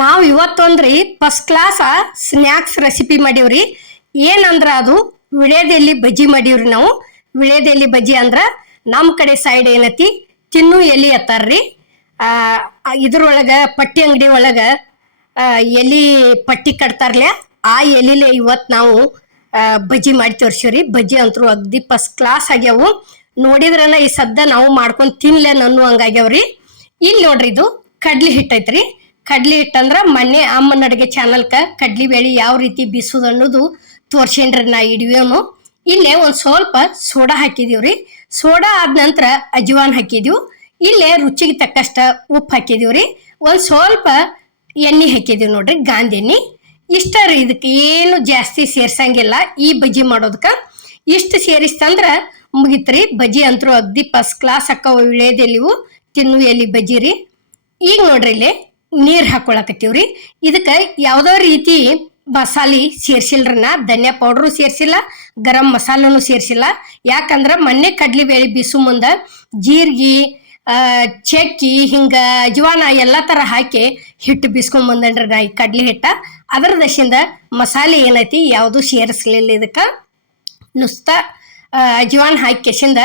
ನಾವು ಇವತ್ತೊಂದ್ರಿ first class snacks recipe ಮಾಡೀವ್ರಿ. ಏನಂದ್ರ ಅದು ವಿಳ್ಯದೆಲ್ಲಿ ಬಜ್ಜಿ ಮಾಡೀವ್ರಿ. ನಾವು ವಿಳ್ಯದೆಲ್ಲಿ ಬಜ್ಜಿ ಅಂದ್ರ ನಮ್ಮ ಕಡೆ ಸೈಡ್ ಏನತಿ ತಿನ್ನು ಎಲಿ ಅತ್ತಾರ್ರಿ. ಇದ್ರೊಳಗ ಪಟ್ಟಿ ಅಂಗಡಿ ಒಳಗ ಎಲಿ ಪಟ್ಟಿ ಕಟ್ತಾರ್ಲೆ ಆ ಎಲಿಲೆ ಇವತ್ ನಾವು ಬಜ್ಜಿ ಮಾಡಿ ತೋರ್ಸಿವ್ರಿ. ಬಜ್ಜಿ ಅಂತೂ ಅಗ್ದಿ ಫಸ್ಟ್ ಕ್ಲಾಸ್ ಆಗ್ಯಾವು. ನೋಡಿದ್ರನ ಈ ಸದ್ದ ನಾವು ಮಾಡ್ಕೊಂಡ್ ತಿನ್ಲೆ ನನ್ನು ಹಂಗಾಗ್ಯಾವ್ರಿ. ಇಲ್ಲಿ ನೋಡ್ರಿ ಇದು ಕಡ್ಲಿ ಹಿಟ್ಟು ಐತ್ರಿ. ಕಡ್ಲಿ ಹಿಟ್ಟಂದ್ರ ಮೊನ್ನೆ ಅಮ್ಮನ ಅಡುಗೆ ಚಾನಲ್ಕ ಕಡ್ಲಿ ಬೇಳಿ ಯಾವ ರೀತಿ ಬೀಸುದು ಅನ್ನೋದು ತೋರ್ಸೇನ್ರಿ ನಾ ಇಡಿಯೋನು. ಇಲ್ಲೇ ಒಂದ್ ಸ್ವಲ್ಪ ಸೋಡಾ ಹಾಕಿದೀವ್ರಿ. ಸೋಡಾ ಆದ ನಂತರ ಅಜ್ವಾನ್ ಹಾಕಿದೀವಿ. ಇಲ್ಲೇ ರುಚಿಗೆ ತಕ್ಕಷ್ಟ ಉಪ್ಪು ಹಾಕಿದೀವ್ರಿ. ಒಂದ್ ಸ್ವಲ್ಪ ಎಣ್ಣೆ ಹಾಕಿದೀವಿ ನೋಡ್ರಿ, ಗಾಂಧಿ ಎಣ್ಣೆ. ಇಷ್ಟ ರೀ, ಇದಕ್ಕೆ ಏನು ಜಾಸ್ತಿ ಸೇರ್ಸಂಗಿಲ್ಲ ಈ ಬಜ್ಜಿ ಮಾಡೋದಕ್ಕ. ಇಷ್ಟು ಸೇರಿಸ್ತಂದ್ರ ಮುಗಿತ್ರಿ. ಬಜ್ಜಿ ಅಂತೂ ಅಗ್ದಿ ಫಸ್ಟ್ ಕ್ಲಾಸ್ ಅಕ್ಕವ. ವಿಳ್ಯದೆಲ್ಲಿವು ತಿನ್ನು ಎಲ್ಲಿ ಬಜ್ಜಿ ರೀ. ಈಗ ನೋಡ್ರಿ ಇಲ್ಲಿ ನೀರ್ ಹಾಕೊಳಕತ್ತೀವ್ರಿ. ಇದಕ್ಕ ಯಾವ್ದೋ ರೀತಿ ಮಸಾಲೆ ಸೇರ್ಸಿಲ್ರಿ. ನಾ ಧನಿಯಾ ಪೌಡ್ರು ಸೇರ್ಸಿಲ್ಲ, ಗರಂ ಮಸಾಲನು ಸೇರ್ಸಿಲ್ಲ. ಯಾಕಂದ್ರ ಮೊನ್ನೆ ಕಡ್ಲಿ ಬೇಳೆ ಬೀಸು ಮುಂದ ಜೀರ್ಗಿ ಚಕ್ಕಿ ಹಿಂಗ ಅಜ್ವಾನ ಎಲ್ಲಾ ತರ ಹಾಕಿ ಹಿಟ್ಟು ಬೀಸ್ಕೊಂಡ್ ಬಂದನ್ರಿ ನಾ ಈ ಕಡ್ಲಿ ಹಿಟ್ಟ. ಅದರ ದಶಿಂದ ಮಸಾಲೆ ಏನೈತಿ ಯಾವುದು ಸೇರಿಸ್ಲಿಲ್ಲ. ಇದಕ್ಕ ನುಸ್ತ ಅಜ್ವಾನ್ ಹಾಕಿ ಕೆಸಿಂದ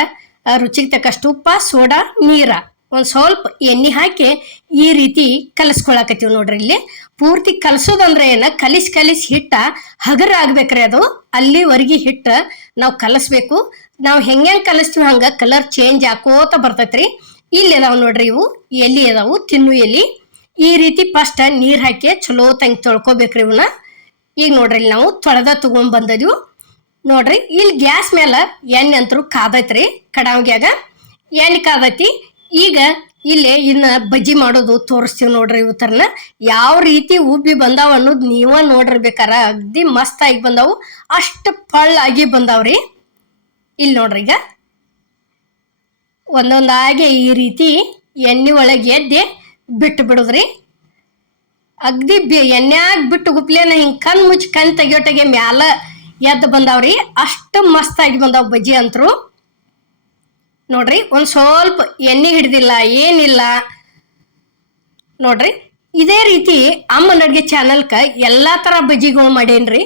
ರುಚಿಗೆ ತಕ್ಕಷ್ಟು ಉಪ್ಪ, ಸೋಡಾ, ನೀರ, ಒಂದ್ ಸ್ವಲ್ಪ ಎಣ್ಣೆ ಹಾಕಿ ಈ ರೀತಿ ಕಲಸ್ಕೊಳಕತ್ತೀವಿ ನೋಡ್ರಿ. ಇಲ್ಲಿ ಪೂರ್ತಿ ಕಲಸೋದಂದ್ರೆ ಏನ, ಕಲಿಸಿ ಹಿಟ್ಟ ಹಗರ ಆಗ್ಬೇಕ್ರಿ. ಅದು ಅಲ್ಲಿವರೆಗೆ ಹಿಟ್ಟ ನಾವು ಕಲಸ್ಬೇಕು. ನಾವು ಹೆಂಗ್ ಕಲಸ್ತೀವಿ ಹಂಗ ಕಲರ್ ಚೇಂಜ್ ಆಕೋತ ಬರ್ತೈತ್ರಿ. ಇಲ್ಲಿ ಅದಾವ ನೋಡ್ರಿ, ಇವು ಎಲಿ ಅದಾವು, ತಿನ್ನು ಎಲಿ. ಈ ರೀತಿ ಫಸ್ಟ್ ನೀರ್ ಹಾಕಿ ಚಲೋ ತಂಗಿ ತೊಳ್ಕೊಬೇಕ್ರಿ ಇವನ್ನ. ಈಗ ನೋಡ್ರಿ ಇಲ್ಲಿ ನಾವು ತೊಳೆದ ತಗೊಂಡ್ ಬಂದದ್ವು ನೋಡ್ರಿ. ಇಲ್ಲಿ ಗ್ಯಾಸ್ ಮೇಲ ಎಣ್ಣೆ ಅಂತರೂ ಕಾದೈತ್ರಿ. ಕಡಾವ್ಗ್ಯಾಗ ಎಣ್ಣೆ ಕಾದೈತಿ. ಈಗ ಇಲ್ಲೇ ಇನ್ನ ಬಜ್ಜಿ ಮಾಡೋದು ತೋರಿಸ್ತೀವಿ ನೋಡ್ರಿ. ಇವತ್ತರನ ಯಾವ ರೀತಿ ಉಬ್ಬಿ ಬಂದಾವ ಅನ್ನೋದು ನೀವ ನೋಡಿರ್ಬೇಕಾರ. ಅಗ್ದಿ ಮಸ್ತ್ ಆಗಿ ಬಂದಾವು, ಅಷ್ಟು ಪಳ್ಳಾಗಿ ಬಂದಾವ್ರಿ. ಇಲ್ಲಿ ನೋಡ್ರಿ, ಈಗ ಒಂದೊಂದಾಗಿ ಈ ರೀತಿ ಎಣ್ಣೆ ಒಳಗೆ ಎದ್ದೆ ಬಿಟ್ಟು ಬಿಡುದ್ರಿ. ಅಗ್ದಿ ಎಣ್ಣೆಯಾಗ ಬಿಟ್ಟು ಗುಪ್ಲೇನ ಹಿಂಗ್ ಕಣ್ ಮುಚ್ಚಿ ಕಣ್ ತೆಗಿಯೋಟಗೆ ಮ್ಯಾಲ ಎದ್ದು ಬಂದಾವ್ರಿ. ಅಷ್ಟು ಮಸ್ತ್ ಆಗಿ ಬಂದಾವ್ ಬಜ್ಜಿ ಅಂತರು ನೋಡ್ರಿ. ಒಂದ್ ಸ್ವಲ್ಪ ಎಣ್ಣೆ ಹಿಡ್ದಿಲ್ಲ, ಏನಿಲ್ಲ ನೋಡ್ರಿ. ಇದೇ ರೀತಿ ಅಮ್ಮನ ಅಡ್ಗೆ ಚಾನಲ್ಕ ಎಲ್ಲಾ ತರ ಬಜ್ಜಿಗಳು ಮಾಡೇನ್ರಿ.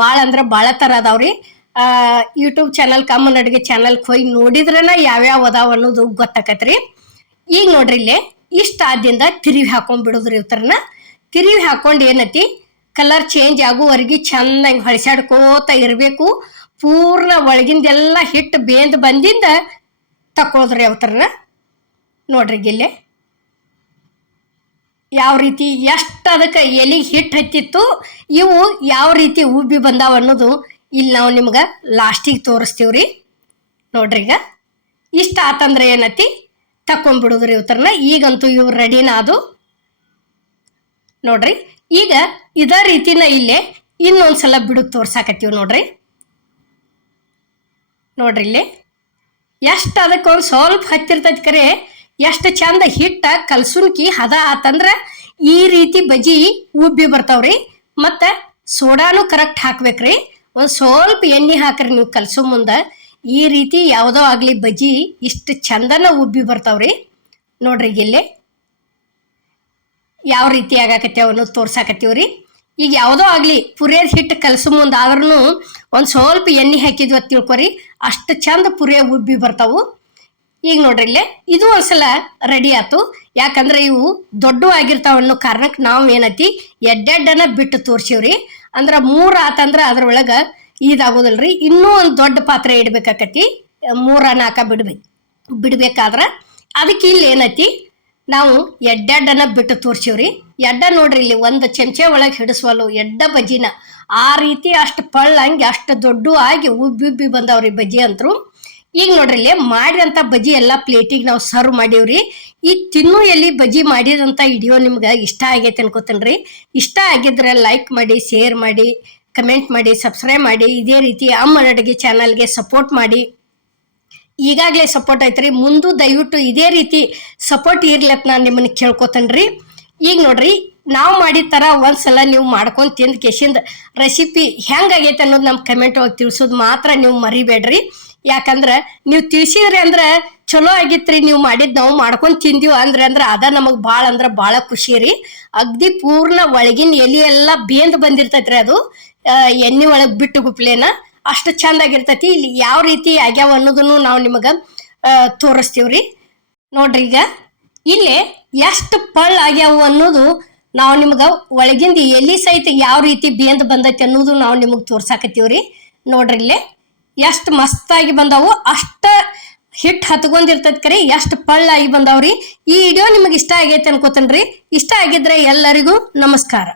ಭಾಳ ಅಂದ್ರ ಭಾಳ ತರ ಅದಾವ್ರಿ. ಯೂಟ್ಯೂಬ್ ಚಾನಲ್ಕ ಅಮ್ಮನ ಅಡ್ಗೆ ಚಾನಲ್ಕ್ ಹೋಗಿ ನೋಡಿದ್ರನ ಯಾವ್ಯಾವ ಅದಾವ ಅನ್ನೋದು ಗೊತ್ತಾಕತ್ರಿ. ಈಗ ನೋಡ್ರಿ ಇಲ್ಲೇ ಇಷ್ಟ ಆದ್ಯಂದ ತಿರುವಿ ಹಾಕೊಂಡ್ ಬಿಡುದ್ರಿ. ಇವತ್ತರನ ತಿರುವಿ ಹಾಕೊಂಡ್ ಏನತಿ ಕಲರ್ ಚೇಂಜ್ ಆಗುವರೆಗೆ ಚೆನ್ನಾಗಿ ಹೊಳಸಾಡ್ಕೋತ ಇರ್ಬೇಕು. ಪೂರ್ಣ ಒಳಗಿಂದೆಲ್ಲ ಹಿಟ್ಟು ಬೇಂದ್ ಬಂದಿಂದ ತಕೊಳ್ಳೋದ್ರಿ. ಅವತರನ ನೋಡ್ರಿ ಗಿಲ್ಲೆ ಯಾವ ರೀತಿ ಎಷ್ಟು ಅದಕ್ಕೆ ಎಲಿಗೆ ಹಿಟ್ಟು ಹತ್ತಿತ್ತು, ಇವು ಯಾವ ರೀತಿ ಉಬ್ಬಿ ಬಂದಾವ ಅನ್ನೋದು ಇಲ್ಲಿ ನಾವು ನಿಮ್ಗೆ ಲಾಸ್ಟಿಗೆ ತೋರಿಸ್ತೀವ್ರಿ. ನೋಡ್ರಿ ಈಗ ಇಷ್ಟ ಆತಂದ್ರೆ ಏನತಿ ತಕೊಂಡ್ಬಿಡುದ್ರಿ ಇವತ್ತರನ. ಈಗಂತೂ ಇವು ರೆಡಿನ ಅದು ನೋಡ್ರಿ. ಈಗ ಇದೇ ರೀತಿನ ಇಲ್ಲೇ ಇನ್ನೊಂದ್ಸಲ ಬಿಡುಗ್ ತೋರ್ಸಾಕತ್ತೀವಿ ನೋಡ್ರಿ. ನೋಡ್ರಿ ಇಲ್ಲಿ ಎಷ್ಟು ಅದಕ್ಕೆ ಒಂದು ಸ್ವಲ್ಪ ಹತ್ತಿರ್ತೈತಿ. ಕರೆ ಎಷ್ಟು ಚಂದ ಹಿಟ್ಟ ಕಲ್ಸುನ್ಕಿ ಹದ ಆತಂದ್ರ ಈ ರೀತಿ ಬಜ್ಜಿ ಉಬ್ಬಿ ಬರ್ತಾವ್ರಿ. ಮತ್ತೆ ಸೋಡಾನು ಕರೆಕ್ಟ್ ಹಾಕ್ಬೇಕ್ರಿ. ಒಂದ್ ಸ್ವಲ್ಪ ಎಣ್ಣೆ ಹಾಕ್ರಿ ನೀವು ಕಲ್ಸೋ ಮುಂದ. ಈ ರೀತಿ ಯಾವುದೋ ಆಗ್ಲಿ ಬಜ್ಜಿ ಇಷ್ಟು ಚಂದನ ಉಬ್ಬಿ ಬರ್ತಾವ್ರಿ. ನೋಡ್ರಿ ಇಲ್ಲಿ ಯಾವ ರೀತಿ ಆಗಾಕತ್ಯಾವ ಅನ್ನೋದು ತೋರ್ಸಾಕತ್ತೀವ್ರಿ. ಈಗ ಯಾವುದೋ ಆಗ್ಲಿ ಪುರಿಯದ ಹಿಟ್ಟು ಕಲಸೋ ಮುಂದ ಆದ್ರೂ ಒಂದ್ ಸ್ವಲ್ಪ ಎಣ್ಣೆ ಹಾಕಿದ್ವಿ ಅಂತ ತಿಳ್ಕೊರಿ, ಅಷ್ಟು ಚಂದ ಪುರಿಯ ಉಬ್ಬಿ ಬರ್ತಾವು. ಈಗ ನೋಡ್ರಿ ಇಲ್ಲೇ ಇದು ಒಂದ್ಸಲ ರೆಡಿ ಆತು. ಯಾಕಂದ್ರೆ ಇವು ದೊಡ್ಡ ಆಗಿರ್ತಾವ ಅನ್ನೋ ಕಾರಣಕ್ಕೆ ನಾವು ಏನತಿ ಎಡ್ಡೆಡ್ಡನ ಬಿಟ್ಟು ತೋರ್ಸಿವ್ರಿ. ಅಂದ್ರ 3 ಆತಂದ್ರ ಅದ್ರೊಳಗ ಇದಾಗೋದಿಲ್ರಿ. ಇನ್ನೂ ಒಂದು ದೊಡ್ಡ ಪಾತ್ರೆ ಇಡ್ಬೇಕಾಕತಿ. 3-4 ಬಿಡ್ಬೇಕಾದ್ರ ಅದಕ್ಕೆ ಇಲ್ಲಿ ಏನತಿ ನಾವು ಎಡ್ಡೆಡ್ಡನ ಬಿಟ್ಟು ತೋರ್ಸಿವ್ರಿ. ಎಡ್ಡ ನೋಡ್ರಿ ಇಲ್ಲಿ ಒಂದು ಚಮಚೆ ಒಳಗೆ ಹಿಡಿಸ್ವಲ್ಲು ಎಡ್ಡ ಬಜ್ಜಿನ. ಆ ರೀತಿ ಅಷ್ಟು ಪಳ್ಳಂಗೆ ಅಷ್ಟು ದೊಡ್ಡ ಆಗಿ ಉಬ್ಬಿ ಬಂದಾವ್ರಿ ಬಜ್ಜಿ ಅಂತರು. ಈಗ ನೋಡ್ರಿ ಇಲ್ಲಿ ಮಾಡಿದಂಥ ಬಜ್ಜಿ ಎಲ್ಲ ಪ್ಲೇಟಿಗೆ ನಾವು ಸರ್ವ್ ಮಾಡೀವ್ರಿ. ಈ ತಿನ್ನು ಎಲ್ಲಿ ಬಜ್ಜಿ ಮಾಡಿದಂಥ ವಿಡಿಯೋ ನಿಮ್ಗೆ ಇಷ್ಟ ಆಗೈತೆ ಅನ್ಕೋತೇನ್ರಿ. ಇಷ್ಟ ಆಗಿದ್ರೆ ಲೈಕ್ ಮಾಡಿ, ಶೇರ್ ಮಾಡಿ, ಕಮೆಂಟ್ ಮಾಡಿ, ಸಬ್ಸ್ಕ್ರೈಬ್ ಮಾಡಿ. ಇದೇ ರೀತಿ ಅಮ್ಮನ ಅಡುಗೆ ಚಾನಲ್ಗೆ ಸಪೋರ್ಟ್ ಮಾಡಿ. ಈಗಾಗಲೇ ಸಪೋರ್ಟ್ ಐತ್ರಿ, ಮುಂದೂ ದಯವಿಟ್ಟು ಇದೇ ರೀತಿ ಸಪೋರ್ಟ್ ಇರ್ಲತ್ ನಾನು ನಿಮ್ಮನ್ನ ಕೇಳ್ಕೊತೇನ್ರಿ. ಈಗ ನೋಡ್ರಿ ನಾವು ಮಾಡಿದ ಥರ ಒಂದ್ಸಲ ನೀವು ಮಾಡ್ಕೊಂಡು ತಿಂದು ಕೆಸಿಂದ ರೆಸಿಪಿ ಹೆಂಗಾಗೈತೆ ಅನ್ನೋದು ನಮ್ಮ ಕಮೆಂಟ್ ಒಳಗೆ ತಿಳಿಸೋದು ಮಾತ್ರ ನೀವು ಮರಿಬೇಡ್ರಿ. ಯಾಕಂದ್ರ ನೀವು ತಿಳಿಸಿದ್ರಿ ಅಂದ್ರ ಚಲೋ ಆಗಿತ್ರಿ, ನೀವು ಮಾಡಿದ್ ನಾವು ಮಾಡ್ಕೊಂಡ್ ತಿಂದಿವ್ ಅಂದ್ರ ಅದ ನಮಗ್ ಬಾಳ ಖುಷಿ ರೀ. ಅಗ್ದಿ ಪೂರ್ಣ ಒಳಗಿನ ಎಲಿ ಎಲ್ಲಾ ಬೇಂದ್ ಬಂದಿರ್ತೈತ್ರಿ. ಅದು ಎಣ್ಣೆ ಒಳಗ್ ಬಿಟ್ಟು ಗುಪ್ಲೇನ ಅಷ್ಟು ಚಂದಾಗಿರ್ತೈತಿ. ಇಲ್ಲಿ ಯಾವ ರೀತಿ ಆಗ್ಯಾವ ಅನ್ನೋದನ್ನು ನಾವು ನಿಮಗ ತೋರಿಸ್ತೀವ್ರಿ. ನೋಡ್ರಿ ಈಗ ಇಲ್ಲಿ ಎಷ್ಟು ಪಳ್ಳ ಆಗ್ಯಾವು ಅನ್ನೋದು ನಾವು ನಿಮ್ಗ ಒಳಗಿಂದ ಎಲಿ ಸಹಿತ ಯಾವ ರೀತಿ ಬೇಂದ್ ಬಂದೈತಿ ಅನ್ನೋದು ನಾವು ನಿಮಗ್ ತೋರ್ಸಾಕತ್ತೀವ್ರಿ. ನೋಡ್ರಿ ಇಲ್ಲೇ ಎಷ್ಟು ಮಸ್ತಾಗಿ ಬಂದಾವು, ಅಷ್ಟ ಹಿಟ್ ಹತ್ಕೊಂಡಿರ್ತೈತಿ ಕರೆ ಎಷ್ಟು ಪಳ್ಳಾಗಿ ಬಂದಾವ್ರಿ. ಈ ವಿಡಿಯೋ ನಿಮಗೆ ಇಷ್ಟ ಆಗೈತೆ ಅನ್ಕೋತೇನ್ರಿ. ಇಷ್ಟ ಆಗಿದ್ರೆ ಎಲ್ಲರಿಗೂ ನಮಸ್ಕಾರ.